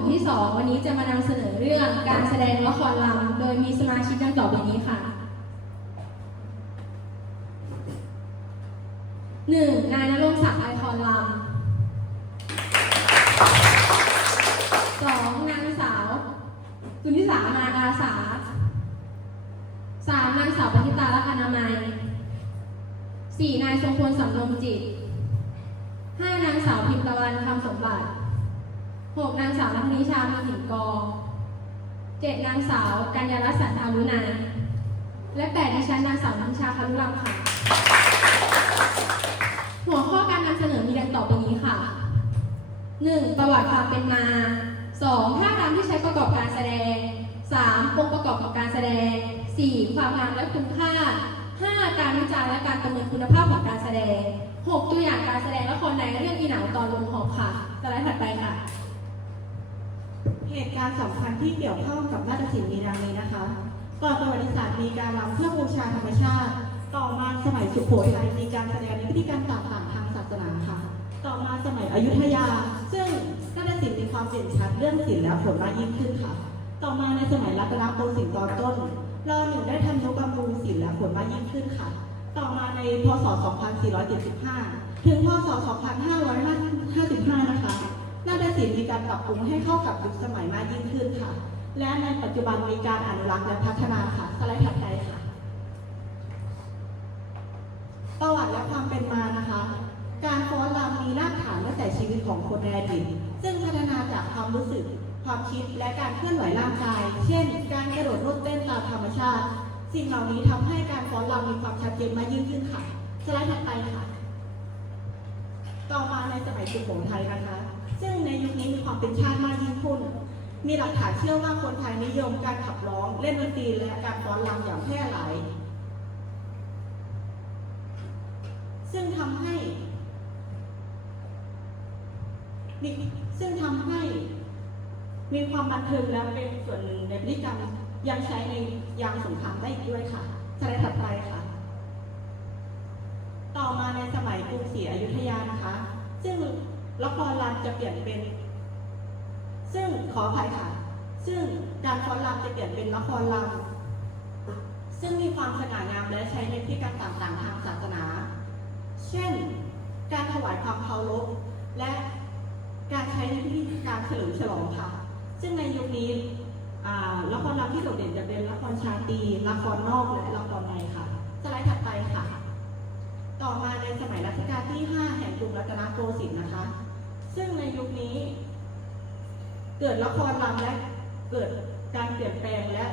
ลุ่มที่สองวันนี้จะมานำเสนอเรื่องการแสดงละครลำโดยมีสมาชิกดังต่อไปนี้ค่ะหนึ่งนายนรงศักดิ์ไอคอนลำสองนางสาวสุนิสามาอาสาสามนางสาวปณิตาละอนามัยสี่นายทรงพลสำนมจิตห้านางสาวพิมพ์ตะวันคำสมบัติ หกนางสาวนัทนิชามีถิ่นกองเจ็ดนางสาวกัญญารัตน์สันทารุณาและแปดดิฉันนางสาวนัชชาคารุรัมค่ะ หัวข้อการนำเสนอมีดังต่อไปนี้ค่ะ 1. ประวัติความเป็นมา 2. ท่ารำที่ใช้ประกอบการแสดง 3. องค์ประกอบของการแสดง 4. ความงามและคุณค่า 5. การวิจารณ์และการประเมินคุณภาพของการแสดง 6. ตัวอย่างการแสดงละครในเรื่องอีหนาวตอนลงหอบค่ะสไลด์ถัดไปค่ะ เหตุการณ์สำคัญที่เกี่ยวข้องกับนาฏศิลป์มีดังนี้นะคะ ก่อนประวัติศาสตร์มีการรำเพื่อบูชาธรรมชาติ ต่อมาสมัยสุโขทัยมีการแสดงในพิธีการต่างๆทางศาสนาค่ะ ต่อมาสมัยอยุธยา ซึ่งนาฏศิลป์มีความเด่นชัดเรื่องศิลป์และผลมากยิ่งขึ้นค่ะ ต่อมาในสมัยรัตนโกสินทร์ตอนต้นรอหนึ่งได้ทำนุบำรุงศิลป์และผลมากยิ่งขึ้นค่ะ ต่อมาในพศ 2475 ถึงพศ 2555 นะคะ นาฏศิลป์มีการปรับปรุงให้เข้ากับยุคสมัยมากยิ่งขึ้นค่ะ และในปัจจุบันมีการอนุรักษ์และพัฒนาค่ะสไลด์ถัดไปค่ะประวัติและความเป็นมานะคะ การฟ้อนรำมีรากฐานตั้งแต่ชีวิตของคนในอดีตซึ่งพัฒนาจากความรู้สึก ความคิดและการเคลื่อนไหวร่างกาย เช่น การกระโดดโลดเต้นตามธรรมชาติ สิ่งเหล่านี้ทำให้การฟ้อนรำมีความชัดเจนมากยิ่งขึ้นค่ะสไลด์ถัดไปค่ะ ต่อมาในสมัยสุโขทัยนะคะ ซึ่งในยุคนี้มีความเป็นชาติมากยิ่งขึ้น มีหลักฐานเชื่อว่าคนไทยนิยมการขับร้อง เล่นดนตรีและการฟ้อนรำอย่างแพร่หลาย ซึ่งทำให้ซึ่งทำให้มีความบันเทิงและเป็นส่วนหนึ่งในพฤติกรรมยังใช้ในยามสงครามได้อีกด้วยค่ะสไลด์ถัดไปค่ะ ต่อมาในสมัยกรุงศรีอยุธยานะคะ ซึ่ง ละครรำจะเปลี่ยนเป็น ซึ่งขออภัยค่ะ ซึ่งการฟ้อนรำจะเปลี่ยนเป็นละครรำซึ่งมีความสง่างามและใช้ในพิธีการต่างๆทางศาสนา เช่น การถวายความเคารพและการใช้ในพิธีการเฉลิมฉลองค่ะ ซึ่งในยุคนี้ละครรำที่โดดเด่นจะเป็นละครชาตี ละครนอกและละครในค่ะ สไลด์ถัดไปค่ะ ต่อมาในสมัยรัชกาลที่ 5 แห่งกรุงรัตนโกสินทร์นะคะ ซึ่งในยุคนี้ เกิดละครรำและเกิดการเปลี่ยนแปลงและ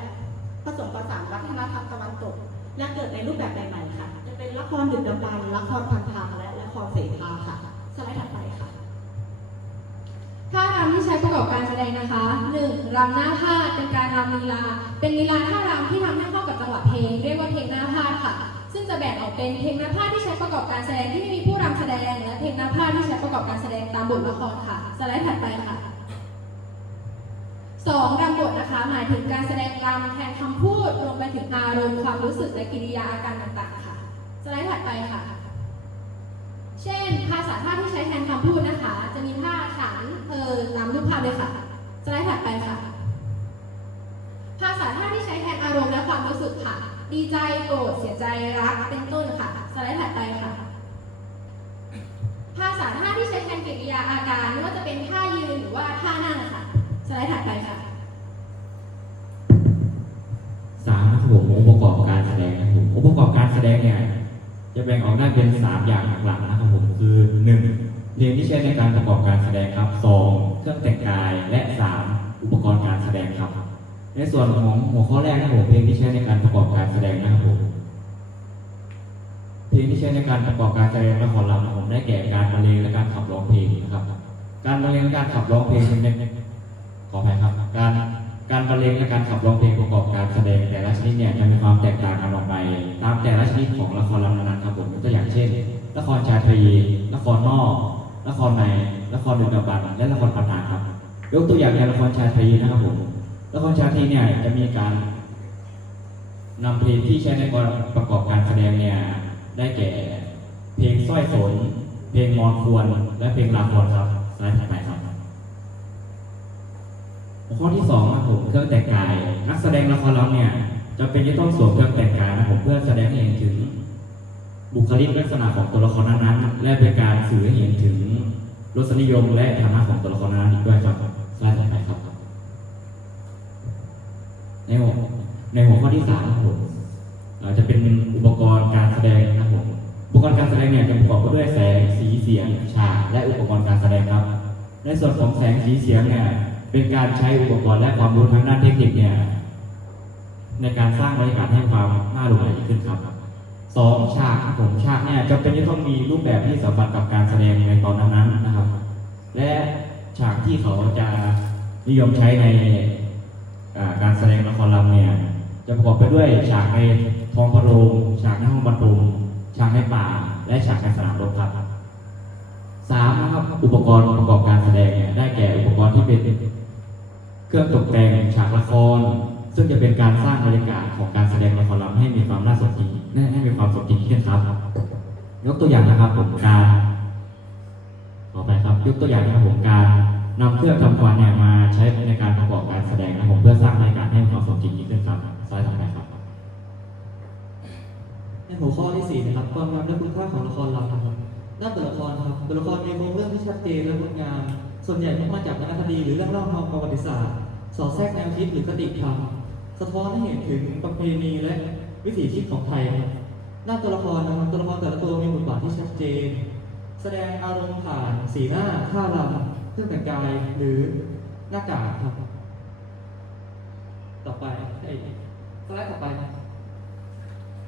ผสมผสานวัฒนธรรมตะวันตก และเกิดในรูปแบบใหม่ๆค่ะ จะเป็นละครดึกดำบรรพ์ละครพันธางและละครเสภาค่ะสไลด์ถัดไปค่ะท่ารำที่ใช้ประกอบการแสดงนะคะ 1. รำหน้าพาดเป็นการรำลีลา เป็นลีลาท่ารำที่ทำให้เข้ากับจังหวะเพลง เรียกว่าเพลงหน้าพาดค่ะ ซึ่งจะแบ่งออกเป็นเพลงน้าพาที่ใช้ประกอบการแสดงที่ไม่มีผู้รำแสดง และเพลงน้าพาที่ใช้ประกอบการแสดงตามบทละครค่ะ สไลด์ถัดไปค่ะ 2. รำบทนะคะหมายถึงการแสดงรำแทนคำพูดรวมไปถึงอารมณ์ความรู้สึกและกิริยาอาการต่างๆค่ะ สไลด์ถัดไปค่ะ เช่น ภาษาท่าที่ใช้แทนคำพูดนะคะ จะมีท่าฉันเธอตามรูปภาพเลยค่ะ สไลด์ถัดไปค่ะ ภาษาท่าที่ใช้แทนอารมณ์และความรู้สึกค่ะ ดีใจโกรธเสียใจรักเป็นต้นค่ะ สไลด์ถัดไปค่ะ ภาษาท่าที่ใช้แทนกิริยาอาการไม่ว่าจะเป็นท่ายืนหรือว่าท่านั่งค่ะ สไลด์ถัดไปค่ะสามนะครับผมองค์ประกอบการแสดงนะครับผมองค์ประกอบการแสดงเนี่ยจะแบ่งออกได้เป็นสามอย่างหลักๆนะครับผมคือหนึ่งเพลงที่ใช้ในการประกอบการแสดงครับสองเครื่องแต่งกายและสามอุปกรณ์การแสดงครับ ในส่วนของหัวข้อแรกนะครับผมเพลงที่ใช้ในการประกอบการแสดงนะครับผมเพลงที่ใช้ในการประกอบการแสดงละครลำนะครับผมได้แก่การบรรเลงและการขับร้องเพลงนะครับ การบรรเลงและการขับร้องเพลงเนี่ยขออภัยครับ การการบรรเลงและการขับร้องเพลงประกอบการแสดงแต่ละชนิดเนี่ยจะมีความแตกต่างกันออกไป ตามแต่ละชนิดของละครลำนั้นครับผมยกตัวอย่างเช่น ละครชาตรีละครนอกละครในละครดึกดำบรรและละครปัญหาครับ ยกตัวอย่างในละครชาตรีนะครับผม ละครชาตรีเนี่ยจะมีการนำเพลงที่ใช้ในการประกอบการแสดงเนี่ยได้แก่ เพลงสร้อยสน เพลงมอนควร และเพลงลาครครับสไลด์ถัดไปครับข้อที่สองครับผมเครื่องแต่งกาย นักแสดงละครเราเนี่ยจะเป็นที่ต้องสวมเครื่องแต่งกายนะครับผมเพื่อแสดงให้เห็นถึง บุคลิกลักษณะของตัวละครนั้นๆและเป็นการสื่อให้เห็นถึงรสนิยมและฐานะของตัวละครนั้นๆอีกด้วยครับสไลด์ต่อไปครับ ในหัวในหัว ข้อที่สามครับผมจะเป็นอุปกรณ์การแสดงนะครับผมอุปกรณ์การแสดงเนี่ยจะประกอบไปด้วยแสงสีเสียงฉากและอุปกรณ์การแสดงครับ ในส่วนของแสงสีเสียงเนี่ยเป็นการใช้อุปกรณ์และความรู้ทางด้านเทคนิคเนี่ยในการสร้างบรรยากาศให้ความน่าดูยิ่งขึ้นครับสองฉากครับผมฉากเนี่ยจะเป็นที่ต้องมีรูปแบบที่สัมพันธ์กับการแสดงในตอนนั้นๆนะครับ และฉากที่เขาจะนิยมใช้ในการแสดงละครลำเนี่ย จะประกอบไปด้วยฉากในท้องพระโรงฉากในห้องบรรทุมฉากในป่า และฉากในสนามรบครับสามนะครับอุปกรณ์ประกอบการแสดงเนี่ยได้แก่อุปกรณ์ที่เป็นเครื่องตกแต่งฉากละคร ซึ่งจะเป็นการสร้างบรรยากาศของการแสดงละครลำให้มีความน่าสนใจให้มีความสมจริงขึ้นครับยกตัวอย่างนะครับผมการต่อไปครับยกตัวอย่างนะครับผมการนำเครื่องทำควันเนี่ยมาใช้ในการประกอบการแสดงนะผมเพื่อสร้างบรายาการให้ ในหัวข้อที่สี่นะครับความงามและคุณค่าของละครลำนะครับด้านตัวละครครับตัวละครมีโครงเรื่องที่ชัดเจนและงดงาม ส่วนใหญ่มักมาจากวรรณคดีหรือเรื่องเล่าทางประวัติศาสตร์ สอดแทรกแนวคิดหรือคติธรรมสะท้อนให้เห็นถึงประเพณีและวิถีชีวิตของไทยครับด้านตัวละครนะครับตัวละครแต่ละตัวมีบทบาทที่ชัดเจน แสดงอารมณ์ผ่านสีหน้าท่ารำเครื่องแต่งกายหรือหน้ากากครับ ต่อไปไอ้สไลด์ต่อไปครับ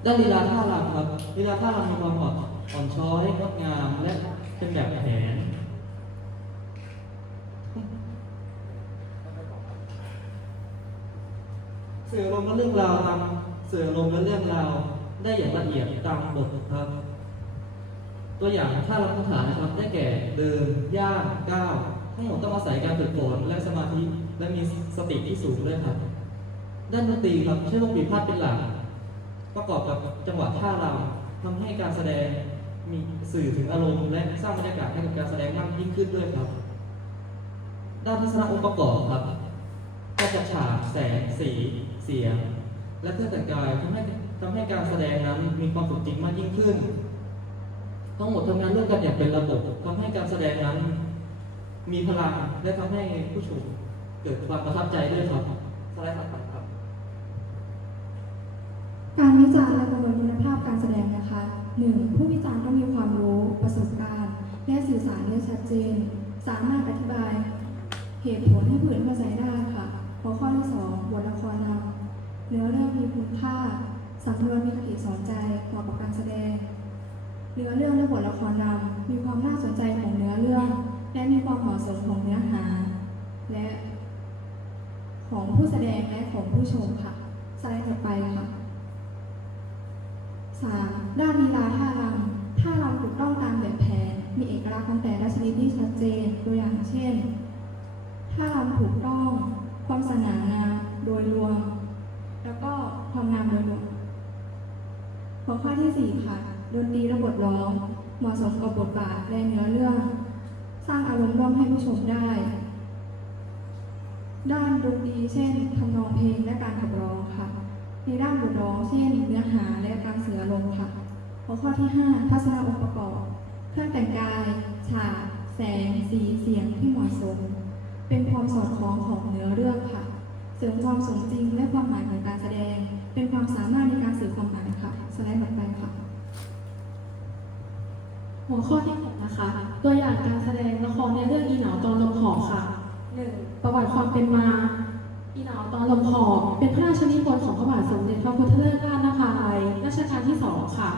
ด้านลีลาท่ารำครับลีลาท่ารำมีความอ่อนอ่อนช้อยงดงามและเป็นแบบแผนสื่ออารมและเรื่องราวตามสื่ออารมและเรื่องราวได้อย่างละเอียดตามบทครับ ตัวอย่างท่ารำคาถานะครับได้แก่เดินย่างก้าวทั้งหมดต้องอาศัยการฝึกฝนและสมาธิและมีสติที่สูงด้วยครับ ด้านดนตรีครับใช้วงปีพาดเป็นหลัก ประกอบกับจังหวะท่ารำทำให้การแสดงมีสื่อถึงอารมณ์และสร้างบรรยากาศให้กับการแสดงมากยิ่งขึ้นด้วยครับ ด้านทัศนองค์ประกอบครับการจัดฉากแสงสีเสียง และเครื่องแต่งกายทำให้ทำให้การแสดงนั้นมีความสมจริงมากยิ่งขึ้น ทั้งหมดทำงานร่วมกันอย่างเป็นระบบทำให้การแสดงนั้น มีพลังและทำให้ผู้ชมเกิดความประทับใจด้วยครับสไลด์ถัดไป การวิจารณ์และประเมินคุณภาพการแสดงนะคะ 1. ผู้วิจารณ์ต้องมีความรู้ประสบการณ์ และสื่อสารได้ชัดเจน สามารถอธิบาย เหตุผลให้ผู้อื่นเข้าใจได้ค่ะ หัวข้อที่ 2 บทละครนำเนื้อเรื่องมีคุณค่าสำนวนมีคติสอนใจเหมาะกับการแสดง เนื้อเรื่องและบทละครนำมีความน่าสนใจของเนื้อเรื่อง และมีความเหมาะสมของเนื้อหา และ ของผู้แสดงและของผู้ชมค่ะสไลด์ต่อไปค่ะ 3. ด้านลีลาท่ารำท่ารำถูกต้องตามแบบแผน มีเอกลักษณ์ของแต่ละชนิดที่ชัดเจน ตัวอย่างเช่น ท่ารำถูกต้อง ความสง่างามโดยรวม แล้วก็ความงามโดยรวมหัวข้อที่ 4 ค่ะ ดนตรีและบทร้อง เหมาะสมกับบทบาทและเนื้อเรื่อง สร้างอารมณ์ร่วมให้ผู้ชมได้ ด้านดนตรีเช่นทำนองเพลงและการขับร้องค่ะ ในด้านบทร้องเช่น เนื้อหาและการสื่ออารมณ์ค่ะ หัวข้อที่ 5 ทัศนองค์ประกอบ เครื่องแต่งกาย ฉาก แสง สี เสียงที่เหมาะสม เป็นความสอดคล้องของเนื้อเรื่องค่ะ เสริมความสมจริงและความหมายของการแสดง เป็นความสามารถในการสื่อความหมายค่ะ สไลด์ถัดไปค่ะ หัวข้อที่หกนะคะ ตัวอย่างการแสดงละครในเรื่องอีเหนาตอนลมหอค่ะ 1. ประวัติความเป็นมา อีเหนาตอนลมพอเป็นพระราชนิพนธ์ของพระบาทสมเด็จพระพุทธเลิศล้านนภาลัยรัชกาลที่สองค่ะ